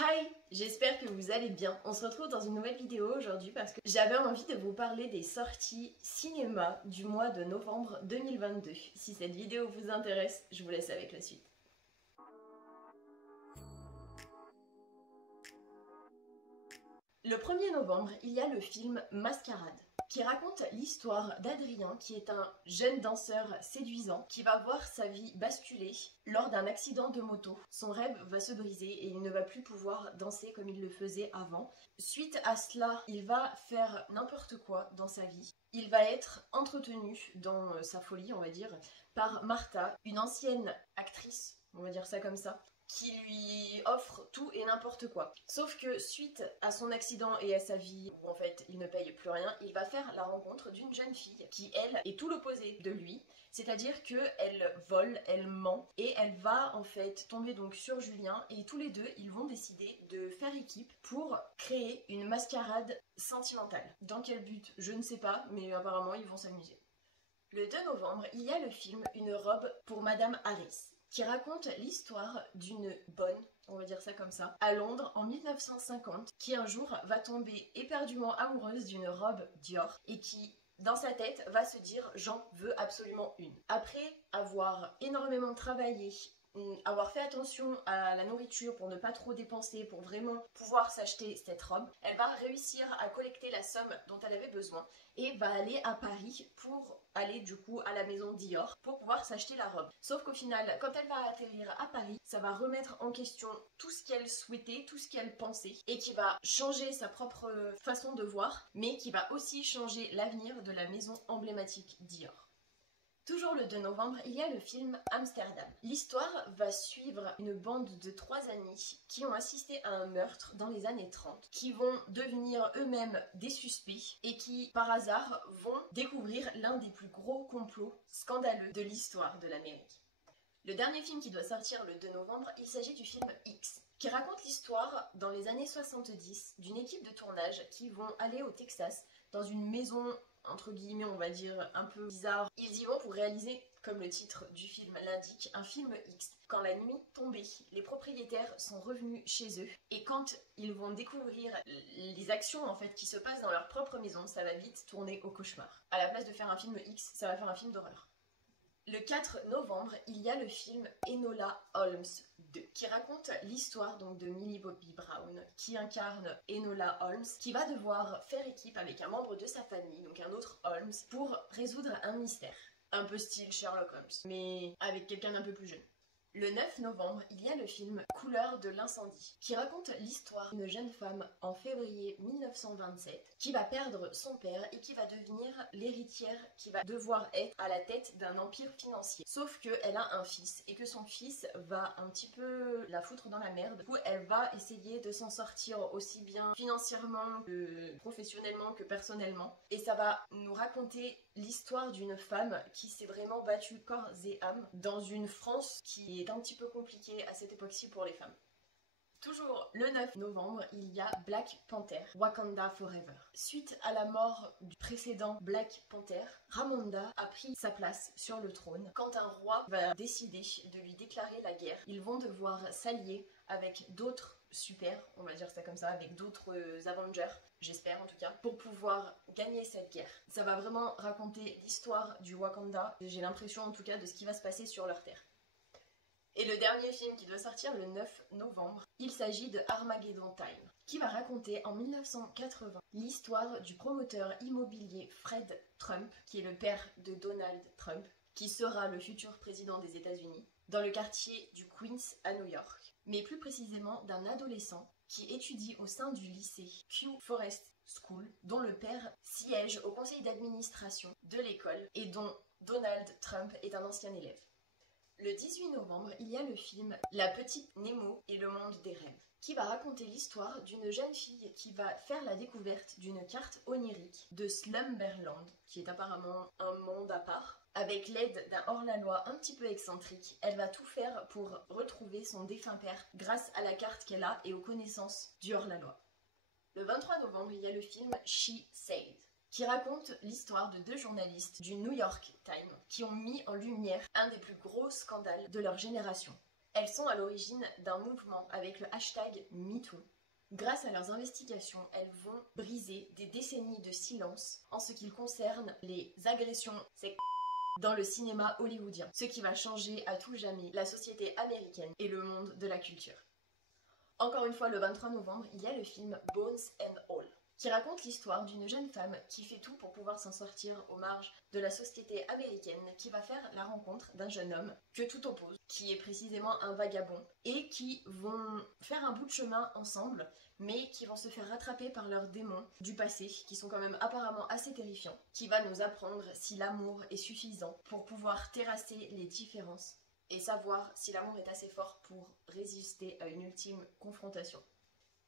Hi, j'espère que vous allez bien. On se retrouve dans une nouvelle vidéo aujourd'hui parce que j'avais envie de vous parler des sorties cinéma du mois de novembre 2022. Si cette vidéo vous intéresse, je vous laisse avec la suite. Le 1er novembre, il y a le film Mascarade, qui raconte l'histoire d'Adrien, qui est un jeune danseur séduisant, qui va voir sa vie basculer lors d'un accident de moto. Son rêve va se briser et il ne va plus pouvoir danser comme il le faisait avant. Suite à cela, il va faire n'importe quoi dans sa vie. Il va être entretenu dans sa folie, on va dire, par Martha, une ancienne actrice, on va dire ça comme ça, qui lui offre tout et n'importe quoi. Sauf que suite à son accident et à sa vie, où en fait il ne paye plus rien, il va faire la rencontre d'une jeune fille qui, elle, est tout l'opposé de lui. C'est-à-dire qu'elle vole, elle ment, et elle va en fait tomber donc sur Julien, et tous les deux, ils vont décider de faire équipe pour créer une mascarade sentimentale. Dans quel but, je ne sais pas, mais apparemment ils vont s'amuser. Le 2 novembre, il y a le film Une robe pour Madame Harris, qui raconte l'histoire d'une bonne, on va dire ça comme ça, à Londres en 1950, qui un jour va tomber éperdument amoureuse d'une robe Dior et qui, dans sa tête, va se dire « j'en veux absolument une ». Après avoir énormément travaillé, avoir fait attention à la nourriture pour ne pas trop dépenser, pour vraiment pouvoir s'acheter cette robe, elle va réussir à collecter la somme dont elle avait besoin et va aller à Paris pour aller du coup à la maison Dior pour pouvoir s'acheter la robe. Sauf qu'au final, quand elle va atterrir à Paris, ça va remettre en question tout ce qu'elle souhaitait, tout ce qu'elle pensait, et qui va changer sa propre façon de voir, mais qui va aussi changer l'avenir de la maison emblématique Dior. Toujours le 2 novembre, il y a le film Amsterdam. L'histoire va suivre une bande de 3 amis qui ont assisté à un meurtre dans les années 30, qui vont devenir eux-mêmes des suspects et qui, par hasard, vont découvrir l'un des plus gros complots scandaleux de l'histoire de l'Amérique. Le dernier film qui doit sortir le 2 novembre, il s'agit du film X, qui raconte l'histoire dans les années 70 d'une équipe de tournage qui vont aller au Texas dans une maison entre guillemets on va dire un peu bizarre. Ils y vont pour réaliser, comme le titre du film l'indique, un film X. Quand la nuit tombée, les propriétaires sont revenus chez eux et quand ils vont découvrir les actions en fait qui se passent dans leur propre maison, ça va vite tourner au cauchemar. À la place de faire un film X, ça va faire un film d'horreur. Le 4 novembre, il y a le film Enola Holmes 2, qui raconte l'histoire donc de Millie Bobby Brown, qui incarne Enola Holmes, qui va devoir faire équipe avec un membre de sa famille, donc un autre Holmes, pour résoudre un mystère. Un peu style Sherlock Holmes, mais avec quelqu'un d'un peu plus jeune. Le 9 novembre, il y a le film Couleur de l'incendie, qui raconte l'histoire d'une jeune femme en février 1927 qui va perdre son père et qui va devenir l'héritière qui va devoir être à la tête d'un empire financier. Sauf qu'elle a un fils et que son fils va un petit peu la foutre dans la merde. Du coup, elle va essayer de s'en sortir aussi bien financièrement que professionnellement que personnellement. Et ça va nous raconter l'histoire d'une femme qui s'est vraiment battue corps et âme dans une France qui est un petit peu compliquée à cette époque-ci pour les femmes. Toujours le 9 novembre, il y a Black Panther, Wakanda Forever. Suite à la mort du précédent Black Panther, Ramonda a pris sa place sur le trône. Quand un roi va décider de lui déclarer la guerre, ils vont devoir s'allier avec d'autres super, on va dire ça comme ça, avec d'autres Avengers, j'espère en tout cas, pour pouvoir gagner cette guerre. Ça va vraiment raconter l'histoire du Wakanda, j'ai l'impression en tout cas de ce qui va se passer sur leur terre. Et le dernier film qui doit sortir le 9 novembre, il s'agit de Armageddon Time, qui va raconter en 1980 l'histoire du promoteur immobilier Fred Trump, qui est le père de Donald Trump, qui sera le futur président des États-Unis, dans le quartier du Queens à New York, mais plus précisément d'un adolescent qui étudie au sein du lycée Q Forest School, dont le père siège au conseil d'administration de l'école et dont Donald Trump est un ancien élève. Le 18 novembre, il y a le film La petite Nemo et le monde des rêves, qui va raconter l'histoire d'une jeune fille qui va faire la découverte d'une carte onirique de Slumberland, qui est apparemment un monde à part. Avec l'aide d'un hors-la-loi un petit peu excentrique, elle va tout faire pour retrouver son défunt père grâce à la carte qu'elle a et aux connaissances du hors-la-loi. Le 23 novembre, il y a le film She Said, qui raconte l'histoire de 2 journalistes du New York Times qui ont mis en lumière un des plus gros scandales de leur génération. Elles sont à l'origine d'un mouvement avec le hashtag MeToo. Grâce à leurs investigations, elles vont briser des décennies de silence en ce qui concerne les agressions sexuelles dans le cinéma hollywoodien, ce qui va changer à tout jamais la société américaine et le monde de la culture. Encore une fois, le 23 novembre, il y a le film Bones and All, qui raconte l'histoire d'une jeune femme qui fait tout pour pouvoir s'en sortir aux marges de la société américaine, qui va faire la rencontre d'un jeune homme que tout oppose, qui est précisément un vagabond, et qui vont faire un bout de chemin ensemble, mais qui vont se faire rattraper par leurs démons du passé, qui sont quand même apparemment assez terrifiants, qui va nous apprendre si l'amour est suffisant pour pouvoir terrasser les différences et savoir si l'amour est assez fort pour résister à une ultime confrontation.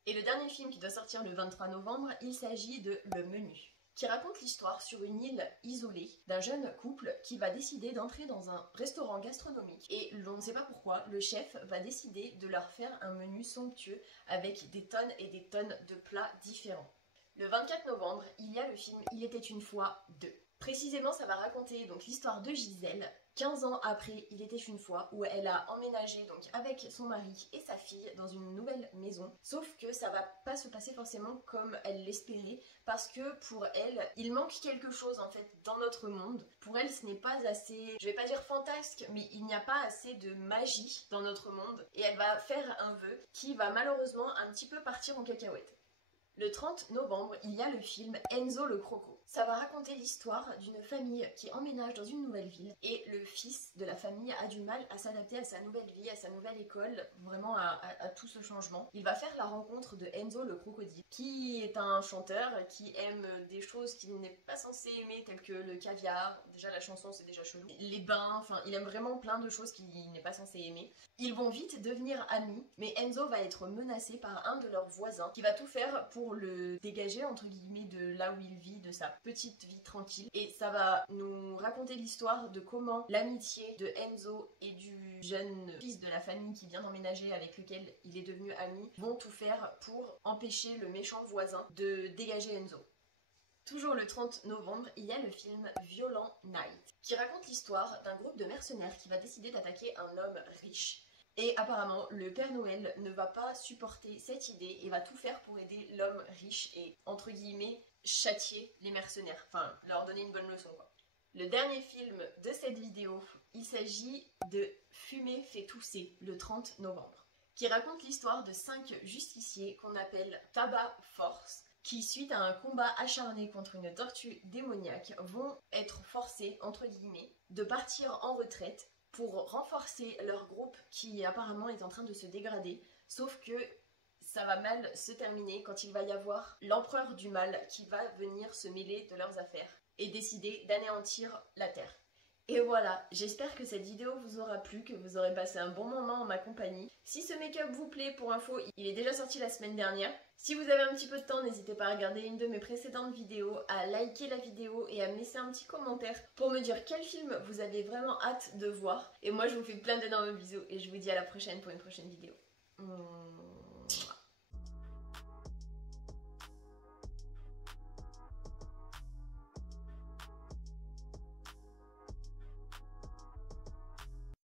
Et le dernier film qui doit sortir le 23 novembre, il s'agit de Le Menu, qui raconte l'histoire sur une île isolée d'un jeune couple qui va décider d'entrer dans un restaurant gastronomique. Et on ne sait pas pourquoi, le chef va décider de leur faire un menu somptueux avec des tonnes et des tonnes de plats différents. Le 24 novembre, il y a le film Il était une fois 2. Précisément, ça va raconter donc l'histoire de Gisèle, 15 ans après Il était une fois, où elle a emménagé donc avec son mari et sa fille dans une nouvelle maison. Sauf que ça va pas se passer forcément comme elle l'espérait, parce que pour elle, il manque quelque chose en fait dans notre monde. Pour elle, ce n'est pas assez, je vais pas dire fantasque, mais il n'y a pas assez de magie dans notre monde. Et elle va faire un vœu qui va malheureusement un petit peu partir en cacahuète. Le 30 novembre, il y a le film Enzo le Croco. Ça va raconter l'histoire d'une famille qui emménage dans une nouvelle ville et le fils de la famille a du mal à s'adapter à sa nouvelle vie, à sa nouvelle école, vraiment à tout ce changement. Il va faire la rencontre de Enzo le crocodile, qui est un chanteur qui aime des choses qu'il n'est pas censé aimer, telles que le caviar. Déjà la chanson c'est déjà chelou. Les bains, enfin il aime vraiment plein de choses qu'il n'est pas censé aimer. Ils vont vite devenir amis, mais Enzo va être menacé par un de leurs voisins qui va tout faire pour le dégager entre guillemets de là où il vit, de sa petite vie tranquille. Et ça va nous raconter l'histoire de comment l'amitié de Enzo et du jeune fils de la famille qui vient d'emménager avec lequel il est devenu ami vont tout faire pour empêcher le méchant voisin de dégager Enzo. Toujours le 30 novembre, il y a le film Violent Night, qui raconte l'histoire d'un groupe de mercenaires qui va décider d'attaquer un homme riche. Et apparemment, le Père Noël ne va pas supporter cette idée et va tout faire pour aider l'homme riche et, entre guillemets, châtier les mercenaires. Enfin, leur donner une bonne leçon, quoi. Le dernier film de cette vidéo, il s'agit de Fumer fait tousser, le 30 novembre, qui raconte l'histoire de 5 justiciers qu'on appelle Tabac Force, qui, suite à un combat acharné contre une tortue démoniaque, vont être forcés, entre guillemets, de partir en retraite pour renforcer leur groupe qui apparemment est en train de se dégrader, sauf que ça va mal se terminer quand il va y avoir l'empereur du mal qui va venir se mêler de leurs affaires et décider d'anéantir la Terre. Et voilà, j'espère que cette vidéo vous aura plu, que vous aurez passé un bon moment en ma compagnie. Si ce make-up vous plaît, pour info, il est déjà sorti la semaine dernière. Si vous avez un petit peu de temps, n'hésitez pas à regarder une de mes précédentes vidéos, à liker la vidéo et à me laisser un petit commentaire pour me dire quel film vous avez vraiment hâte de voir. Et moi, je vous fais plein d'énormes bisous et je vous dis à la prochaine pour une prochaine vidéo.